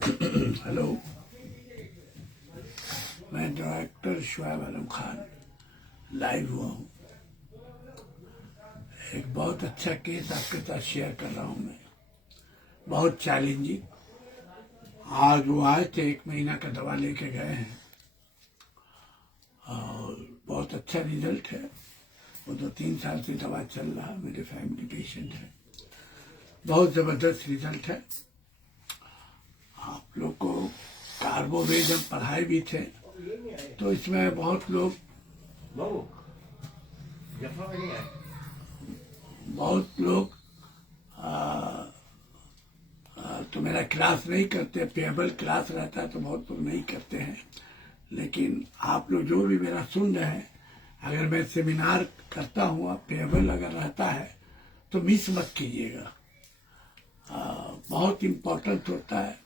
Hello, मैं director Shoaib आलम Khan live हुआ हूँ। एक बहुत अच्छा केस आपके साथ शेयर कर रहा हूँ मैं, बहुत चैलेंजिंग। आज वो आए थे, 1 महीना का दवा लेके गए हैं और बहुत अच्छा रिजल्ट है। वो 2-3 साल से दवा चल रहा, मेरे फैमिली पेशेंट है, बहुत ज़बरदस्त रिजल्ट है। आप लोग को कार्बोवेज हम पढ़ाए भी थे, तो इसमें बहुत लोग तो मेरा क्लास नहीं करते, पेएबल क्लास रहता है तो बहुत लोग नहीं करते हैं। लेकिन आप लोग जो भी मेरा सुन रहे हैं, अगर मैं सेमिनार करता हूँ, पेएबल अगर रहता है तो मिस मत कीजिएगा। बहुत इम्पोर्टेंट होता है,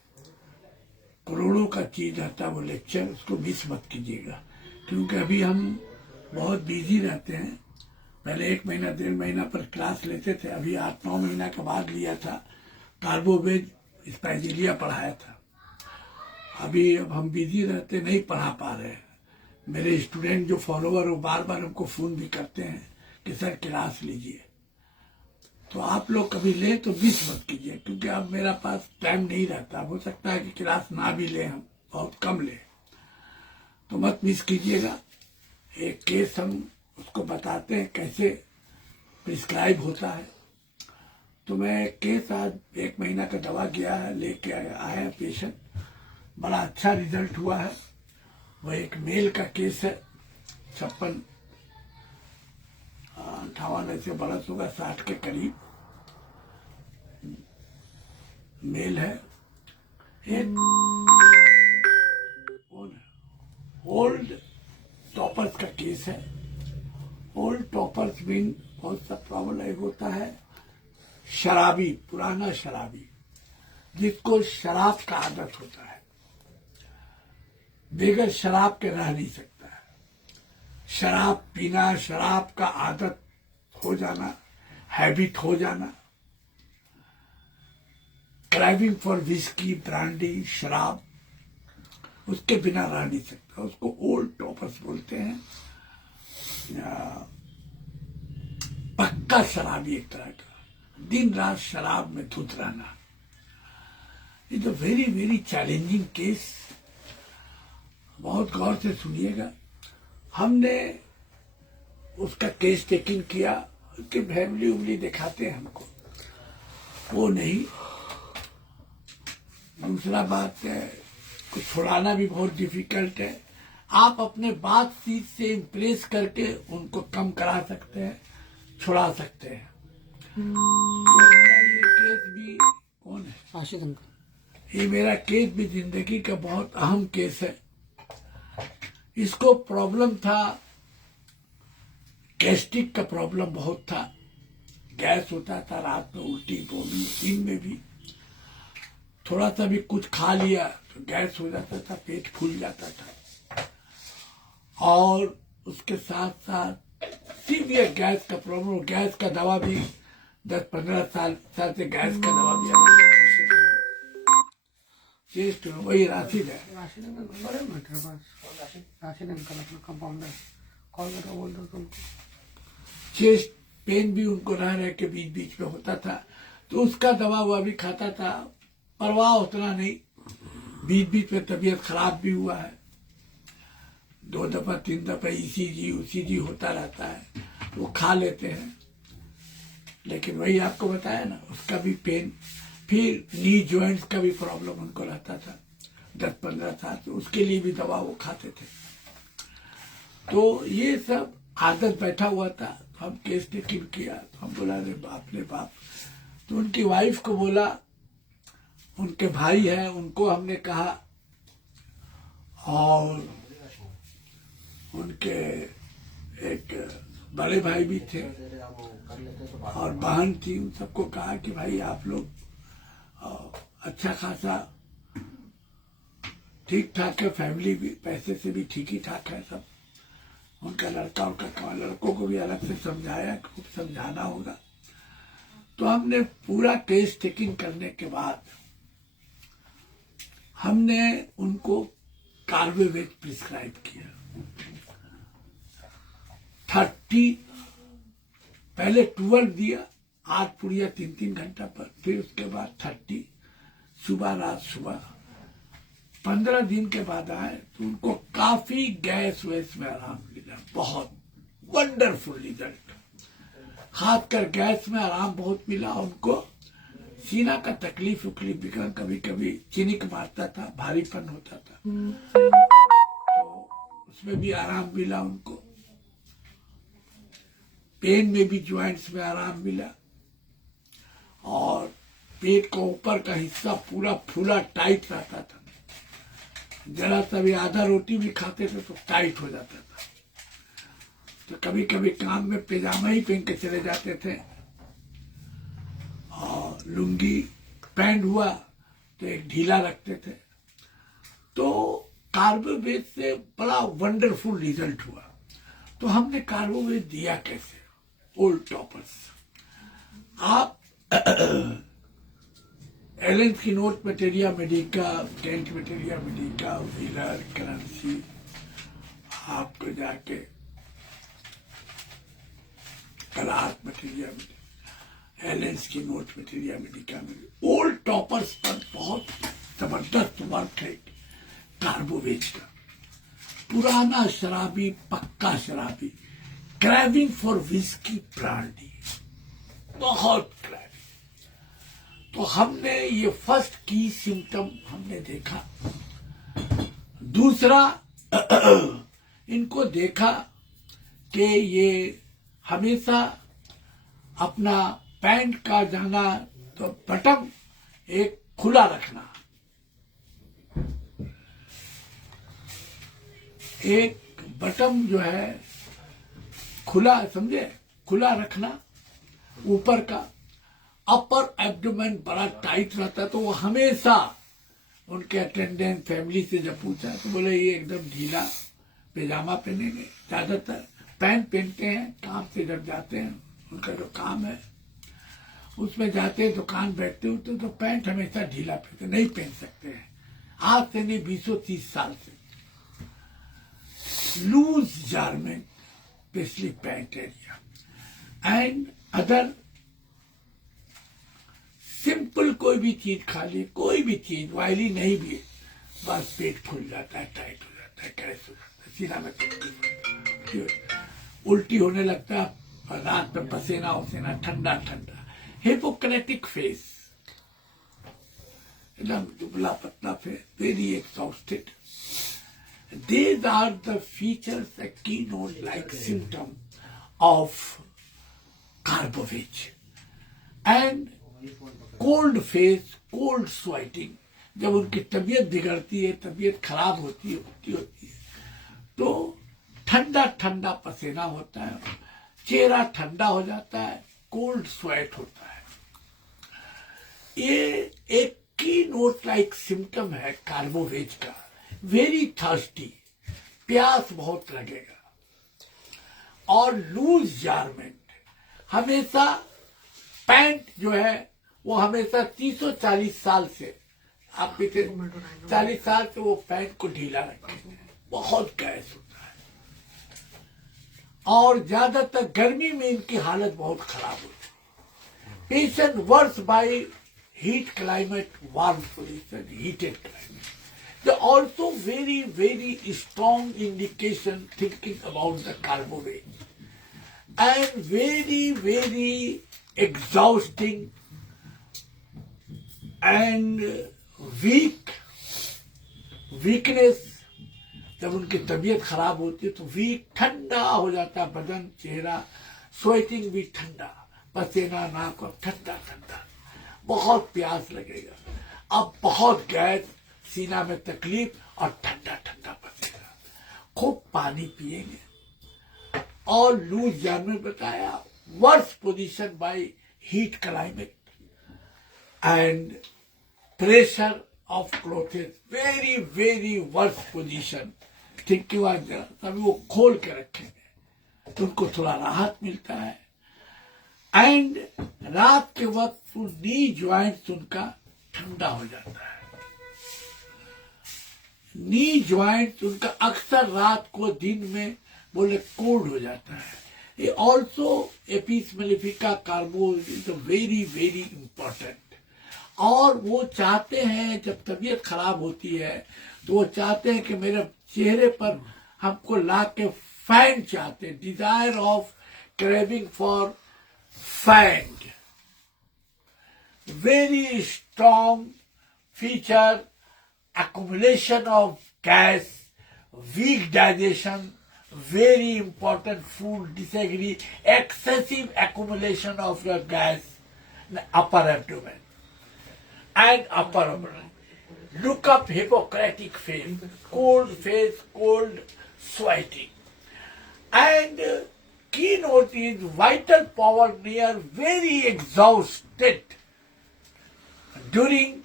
करोड़ों का चीज रहता है वो लेक्चर, उसको मिस मत कीजिएगा। क्योंकि अभी हम बहुत बिजी रहते हैं। पहले 1 महीना 1.5 महीना पर क्लास लेते थे, अभी 8-9 महीना के बाद लिया था। कार्बोवेज स्पाइजिलिया पढ़ाया था। अभी अब हम बिजी रहते, नहीं पढ़ा पा रहे हैं। मेरे स्टूडेंट जो फॉलोअर वो बार बार हमको फोन भी करते हैं कि सर क्लास लीजिए। तो आप लोग कभी ले तो मिस मत कीजिए, क्योंकि अब मेरा पास टाइम नहीं रहता। हो सकता है कि क्लास ना भी ले, हम बहुत कम ले, तो मत मिस कीजिएगा। एक केस हम उसको बताते हैं कैसे प्रिस्क्राइब होता है। तो मैं केस आज 1 महीना का दवा गया है, लेके आया पेशेंट, बड़ा अच्छा रिजल्ट हुआ है। वह एक मेल का केस है, 56-58 ऐसे बरस होगा, 60 के करीब मेल है। एक ओल्ड टॉपर्स का केस है। ओल्ड टॉपर्स मीन बहुत सा प्रॉब्लम होता है, शराबी, पुराना शराबी, जिसको शराब का आदत होता है, बगैर शराब के रह नहीं सकता है। शराब पीना, शराब का आदत हो जाना, हैबिट हो जाना, क्राइविंग फॉर विस्की, ब्रांडी, शराब, उसके बिना रह नहीं सकता। उसको ओल्ड टॉपर्स बोलते हैं, पक्का शराबी एक तरह का, दिन रात शराब में धुत रहना। It's a very very challenging case. बहुत गौर से सुनिएगा। हमने उसका केस टेकिंग किया, उसकी फैमिली उमली दिखाते हैं हमको, वो नहीं। दूसरा बात है, को छुड़ाना भी बहुत डिफिकल्ट है। आप अपने बातचीत से इम्प्रेस करके उनको कम करा सकते हैं, छुड़ा सकते हैं। तो मेरा ये केस भी, कौन है? आशिक अंकल। ये मेरा केस भी जिंदगी का बहुत अहम केस है। इसको प्रॉब्लम था, गैस्ट्रिक का प्रॉब्लम बहुत था। गैस होता था, रात में उल्टी बोली, दिन में भी थोड़ा सा भी कुछ खा लिया तो गैस हो जाता था, पेट फूल जाता था। और उसके साथ साथ सीवियर गैस का प्रॉब्लम, गैस का दवा भी 10-15 साल से गैस का दवा भी चेस्ट में, वही राशिद है। राशिद अंकल नंबर है मेरे पास, राशिद अंकल अपना कंपाउंडर, कॉल करके बोल दो तुमको। चेस्ट पेन भी उनको रह के बीच बीच में होता था, तो उसका दवा हुआ भी खाता था, परवाह उतना नहीं। बीच बीच में तबीयत खराब भी हुआ है, 2 दफा 3 दफा ईसीजी होता रहता है, वो खा लेते हैं। लेकिन वही आपको बताया ना, उसका भी पेन, फिर नी जॉइंट्स का भी प्रॉब्लम उनको रहता था 10-15 साल से, उसके लिए भी दवा वो खाते थे। तो ये सब आदत बैठा हुआ था। तो हम केस टेकिंग किया, तो हम बोला रे बाप रे बाप। तो उनकी वाइफ को बोला, उनके भाई है उनको हमने कहा, और उनके एक बड़े भाई भी थे और बहन थी, उन सबको कहा कि भाई आप लोग अच्छा खासा ठीक ठाक है, फैमिली भी पैसे से भी ठीक ही ठाक है सब। उनका लड़का लड़कों को भी अलग से समझाया, खूब समझाना होगा। तो हमने पूरा केस टेकिंग करने के बाद हमने उनको कार्बोवेट प्रिस्क्राइब किया। 30 पहले 12 दिया, 8 पुड़िया 3-3 घंटा पर, फिर उसके बाद 30 सुबह रात सुबह। 15 दिन के बाद आए तो उनको काफी गैस वैस में आराम मिला, बहुत वंडरफुल रिजल्ट। खासकर गैस में आराम बहुत मिला उनको। सीना का तकलीफ उकलीफ भी कभी कभी चिनिक मारता था, भारीपन होता था, तो उसमें भी आराम मिला उनको। पेन में भी ज्वाइंट्स में आराम मिला, और पेट का ऊपर का हिस्सा पूरा फूला टाइट रहता था। जरा सा भी आधा रोटी भी खाते थे तो टाइट हो जाता था। तो कभी कभी काम में पैजामा ही पहन के चले जाते थे, और लुंगी पैंट हुआ तो एक ढीला रखते थे। तो कार्बोवेट से बड़ा वंडरफुल रिजल्ट हुआ। तो हमने कार्बोवेट दिया कैसे? ओल्ड टॉपर्स, आप एलेंस की note materia Medica, tent materia Medica, wheeler, currency, आपको जाके कलार्क मटेरिया मेडिका, एलेंस की नोट मटेरिया मेडिका में ओल्ड टॉपर्स पर बहुत जबरदस्त वर्क है कार्बोवेट का। पुराना शराबी, पक्का शराबी, क्रेविंग फॉर विस्की, ब्रांडी, बहुत क्रेविंग। तो हमने ये फर्स्ट की सिम्टम हमने देखा। दूसरा, इनको देखा कि ये हमेशा अपना पैंट का जाना तो बटन एक खुला रखना, एक बटन जो है खुला, समझे, खुला रखना ऊपर का। अपर एब्डोमेन बड़ा टाइट रहता है, तो वो हमेशा उनके अटेंडेंट फैमिली से जब पूछा तो बोले ये एकदम ढीला पैजामा पहनेंगे, ज्यादातर पैंट पहनते हैं काम से जब जाते हैं। उनका जो काम है उसमें जाते हैं, दुकान बैठते होते तो पैंट हमेशा ढीला पहनते, नहीं पहन सकते हैं आज से नहीं 20-30 साल से। Loose garment, specially pant area and other. Simple कोई भी चीज खा ली, कोई भी चीज वायली नहीं भी, बस पेट फूल जाता है, टाइट हो जाता है, गैस हो जाता है, सीना में तकलीफ होती है, उल्टी होने लगता है, और रात में पसीना वसीना, ठंडा ठंडा, हिपोक्रेटिक फेस, एकदम दुबला पतला face, very exhausted. These are the features, a keynote-like symptom of carbo veg. And cold face, cold sweating, जब उनकी तबीयत बिगड़ती है, तबीयत खराब होती है तो ठंडा ठंडा पसीना होता है, चेहरा ठंडा हो जाता है, कोल्ड स्वेट होता है। ये एक की नोट लाइक सिम्टम है कार्बोवेट का। वेरी थर्स्टी, प्यास बहुत लगेगा, और लूज गारमेंट, हमेशा पैंट जो है वो हमेशा 30-40 साल से, आप पीछे 40 साल से वो पैंट को ढीला रखेंगे, बहुत गैस होता है, और ज्यादातर गर्मी में इनकी हालत बहुत खराब होती है। Patient worse by heat climate, warm pollution, heated climate. There are also very strong indication thinking about the carbohydrate, and very exhausting and weakness। जब उनकी तबीयत खराब होती है तो वीक, ठंडा हो जाता है बदन, चेहरा, स्वेटिंग भी ठंडा, पसीना नाक और ठंडा ठंडा, बहुत प्यास लगेगा, अब बहुत गैस, सीना में तकलीफ और ठंडा ठंडा पसीना, खूब पानी पिएंगे। और लूज गारमेंट बताया, worse position by heat climate and pressure of clothes, very worse position. ठीक बात, तभी वो खोल के रखेंगे तो उनको थोड़ा राहत मिलता है। एंड रात के वक्त नी ज्वाइंट्स उनका ठंडा हो जाता है। नी ज्वाइंट उनका अक्सर रात को दिन में बोले कोल्ड हो जाता है. ये also Apis mellifica कार्बो is very very important. और वो चाहते हैं जब तबीयत खराब होती है तो वो चाहते हैं कि मेरे चेहरे पर हमको ला के फैन चाहते हैं. Desire of craving for fan, very strong feature, accumulation of gas, weak digestion, very important food disagree, excessive accumulation of your gas in the upper abdomen and upper abdomen. Look up Hippocratic face, cold, sweating. And keynote is vital power near very exhausted during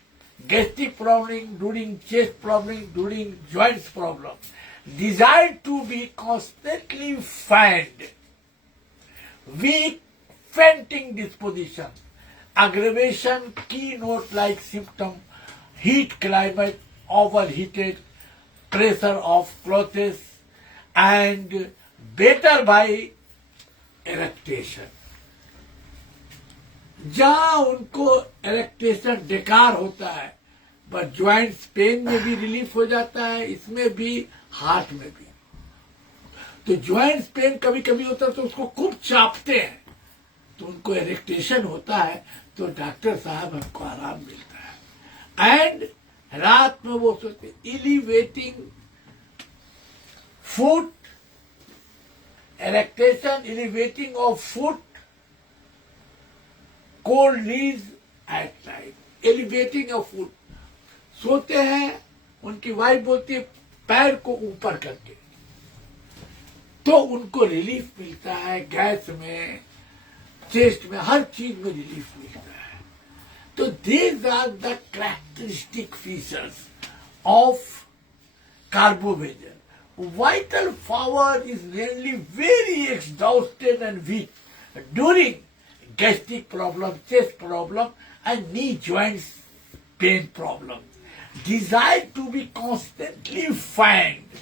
gastric problem, during chest problem, during joints problem. Desire to be constantly fanned. Weak, fainting disposition. Aggravation, keynote-like symptom. Heat climate, overheated, pressure of clothes, and better by erectation. जहां उनको इरेक्टेशन decker होता है but joints pen में भी relief हो जाता है, इसमें भी हार्ट में भी. तो ज्वाइंट्स पेन कभी कभी होता है तो उसको खूब चापते हैं तो उनको इरेक्टेशन होता है तो डॉक्टर साहब हमको आराम मिलता है. एंड रात में वो सोचते elevating foot, eructation, elevating of foot, cold knees at night, elevating of foot. सोते हैं, उनकी वाइफ बोलती है पैर को ऊपर करके, तो उनको रिलीफ मिलता है. गैस में, चेस्ट में, हर चीज में रिलीफ मिलता है. तो these are the characteristic features of carbo veg. Vital power is really very exhausted and weak during gastric problem, chest problem, and knee joints pain problem. Desire to be constantly fanned.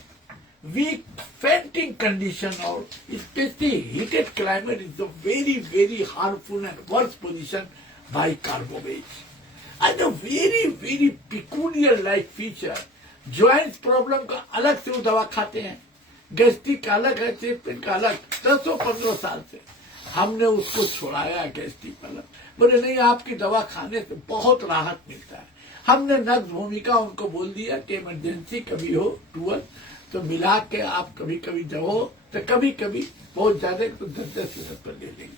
Weak fainting condition or especially heated climate is a very, very harmful and worse position by carbovage. And a very, very peculiar like feature. Joints problem का अलग से वो दवा खाते हैं, gastric का अलग है, चेस्ट पेन का अलग. 10-15 साल से हमने उसको छुड़ाया गैस्ट्रिक वाला. बोले नहीं, आपकी दवा खाने से बहुत राहत मिलता है. हमने नग्न भूमिका उनको बोल दिया कि इमरजेंसी कभी हो टूअल तो मिला के आप कभी कभी दो, तो कभी कभी बहुत ज्यादा तो 10-10 मिनट पर ले लेंगे.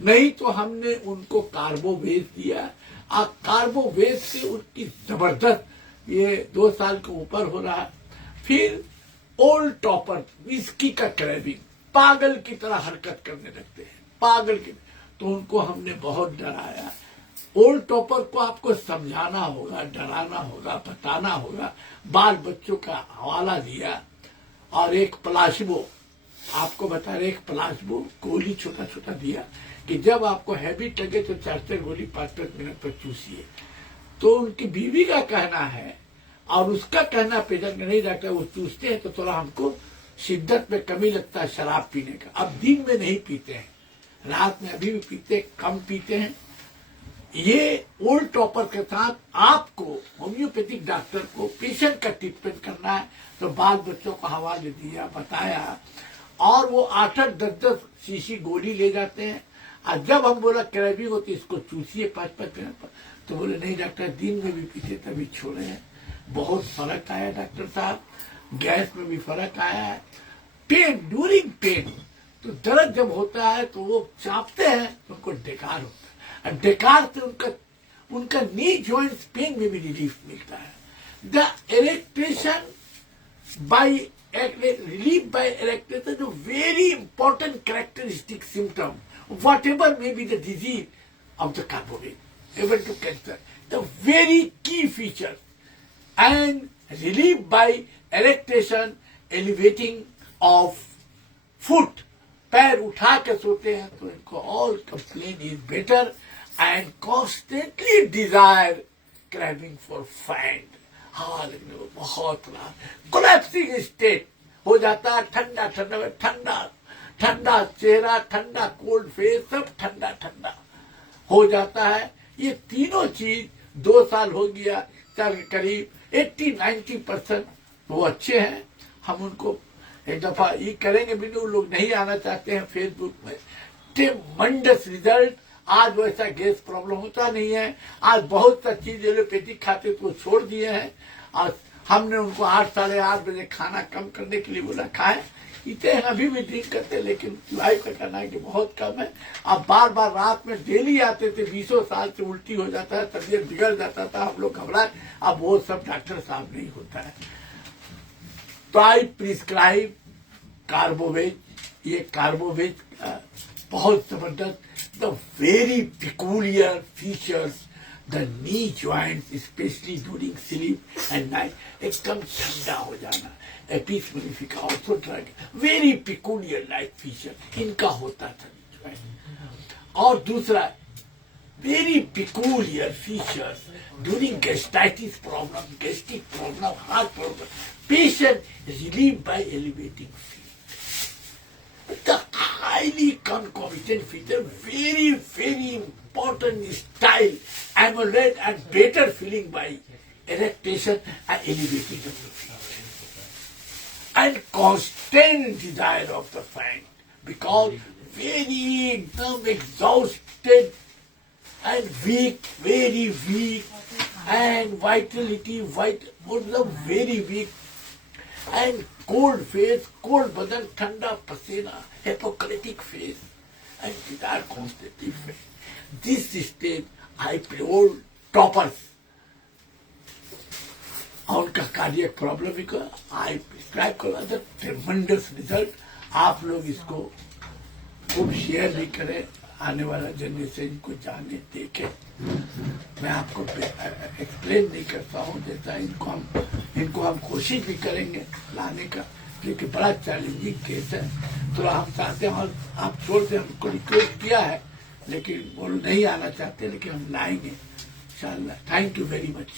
नहीं तो हमने उनको कार्बोवेज दिया. आप कार्बोवेज से उनकी जबरदस्त, ये 2 साल के ऊपर हो रहा है. फिर ओल्ड टॉपर, विस्की का क्रेविंग, पागल की तरह हरकत करने लगते हैं, पागल की. तो उनको हमने बहुत डराया. ओल्ड टॉपर को आपको समझाना होगा, डराना होगा, बताना होगा. बाल बच्चों का हवाला दिया. और एक प्लास्बो आपको बता रहे, एक प्लास्बो गोली छोटा छोटा दिया कि जब आपको हैबिट लगे तो 4-4 गोली 5-5 मिनट पर चूसिए. तो उनकी बीवी का कहना है और उसका कहना पेशेंट का नहीं जाता, वो चूसते हैं तो थोड़ा हमको शिद्दत में कमी लगता है शराब पीने का. अब दिन में नहीं पीते हैं, रात में अभी भी पीते, कम पीते हैं. ये ओल्ड टॉपर के साथ आपको होम्योपैथिक डॉक्टर को पेशेंट का ट्रीटमेंट करना है तो बाल बच्चों को हवाले दिया, बताया. और वो 8-8, 10-10 शीशी गोली ले जाते हैं. और जब हम बोला क्रेविंग होती इसको चूसिए 5-5 मिनट पर, तो बोले नहीं डॉक्टर, दिन में भी पीते तभी छोड़े हैं. बहुत फर्क आया डॉक्टर साहब, गैस में भी फर्क आया है. पेन, ड्यूरिंग पेन, तो दर्द जब होता है तो वो चापते हैं तो उनको डेकार होता है. डेकार से उनका नी जॉइंट्स पेन में भी रिलीफ मिलता है. The eructation by relief by erectation is a very important characteristic symptom, whatever may be the disease of the carbonate, even to cancer. The very key feature. And relief by erectation, elevating of foot. पैर उठा के सोते हैं तो इनको all complaint is better and constantly desire craving for find. हाँ लेकिन वो बहुत कोलैप्सिंग स्टेट हो जाता है, ठंडा ठंडा में ठंडा ठंडा चेहरा, ठंडा कोल्ड फेस, सब ठंडा ठंडा हो जाता है। ये तीनों चीज 2 साल हो गया, करीब 80-90% वो अच्छे हैं। हम उनको एक दफा ये करेंगे भी, लोग नहीं आना चाहते हैं फेसबुक में। ट्रेमेंडस रिजल्ट। आज वैसा गैस प्रॉब्लम होता नहीं है। आज बहुत सा चीज एलोपैथिक खाते तो छोड़ दिए हैं। आज हमने उनको 8-8:30 बजे खाना कम करने के लिए बोला, खाए इतने अभी भी ड्रिंक करते, लेकिन लाइफ का करना है कि बहुत कम है। अब बार बार रात में डेली आते थे, 20 साल से उल्टी हो जाता है, तबीयत बिगड़ जाता था, हम लोग घबराए। अब वो सब डॉक्टर साहब नहीं होता है। तो आई प्रिस्क्राइब कार्बोवेज। ये कार्बोवेज बहुत जबरदस्त, the very peculiar features, the knee joint specially during sleep and night, एकदम ठंडा हो जाना। Apis mellifica also drug, very peculiar like feature इनका होता था ज्वाइंट। और दूसरा very peculiar features during gastritis problem, gastric problem, heart problem, patient relieved by elevating feet. The highly concomitant feature, very, very important style, amulette and better feeling by erectation and elevating of the feet. And constant desire of the fan, because very exhausted and weak, very weak, and vitality, very weak. And cold face, cold बदन, ठंडा पसीना, hypocritic face, and desire constantly face. This state I told toppers. और उनका cardiac problem भी का आई prescribe करो, the ट्रेमेंडस result. आप लोग इसको खूब शेयर भी करें, आने वाला जनरेशन को जाने देखे। मैं आपको एक्सप्लेन नहीं करता हूँ, जैसा इनको हम कोशिश भी करेंगे लाने का, लेकिन बड़ा चैलेंजिंग केस है। तो हम चाहते हैं, और आप छोड़ दें, हमको रिक्वेस्ट किया है, लेकिन वो नहीं आना चाहते, लेकिन हम लाएंगे इंशाल्लाह। Thank you very much.